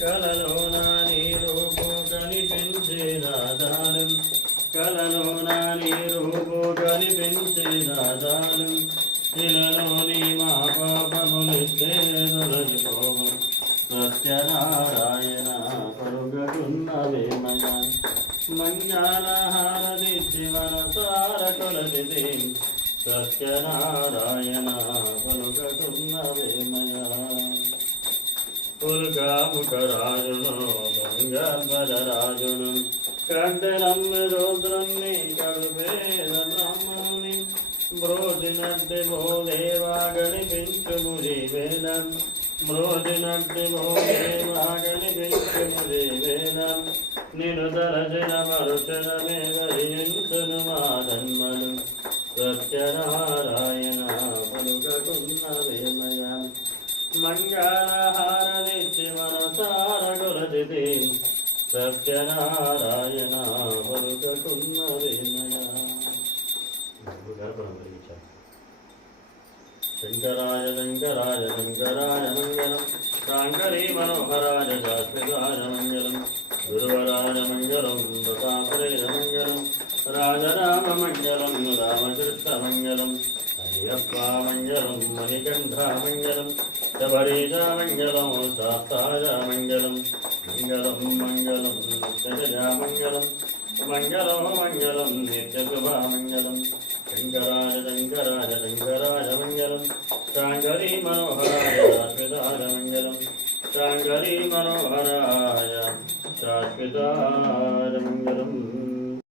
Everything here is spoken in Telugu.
కలలోన నీ రూపు కనిపించే రాధాలు కలలోన నీ రూపు కనిపించే రాధాలు ఇలలోని మా పాపములిస్తే తొలగిపోవు సత్యనారాయణ పరుగకున్నవేమయ మంగళహారదిచ్చి మనసార కొలదిది సత్యనారాయణ పలుకకున్నవేమయ పుల్కాముఖరాజును గంగాధరరాజును కంఠనమ్మ రుద్రుణ్ణి కడుపేద బ్రహ్మణుని మ్రోజినట్టి భూదేవా గణిపించుము జీవేదం మ్రోజినట్టి భూదేవా గణిపించుము జీవేదం నిను తలచిన మరుషణమే గరించును మా జన్మలు సత్యనారాయణ పలుకకున్నవేమయ మంగళహారదిచ్చి మనసార కొలదిది సత్యనారాయణ పలుకకున్నవేమయ శంకరాయ శంకరాయ శంకరాయ మంగళం శాంకరీ మనోహరాయ శాశ్వతాయ మంగళం గురువరాయ మంగళం దత్తాత్రేయ మంగళం రాజరామ మంగళం రామకృష్ణ మంగళం అయ్యప్ప మంగళం మణికంఠ మంగళం శబరీష మంగళం శాస్త్రాయ మంగళం మంగళం మంగళం నిత్యజ మంగళం మంగళం మంగళం నిత్యశుభ మంగళం శంకరాయ శంకరాయ శంకరాయ మంగళం శాంకరీ మనోహరాయ శాశ్వతాయ మంగళం శాంకరీ మనోహరాయ శాశ్వతాయ మంగళం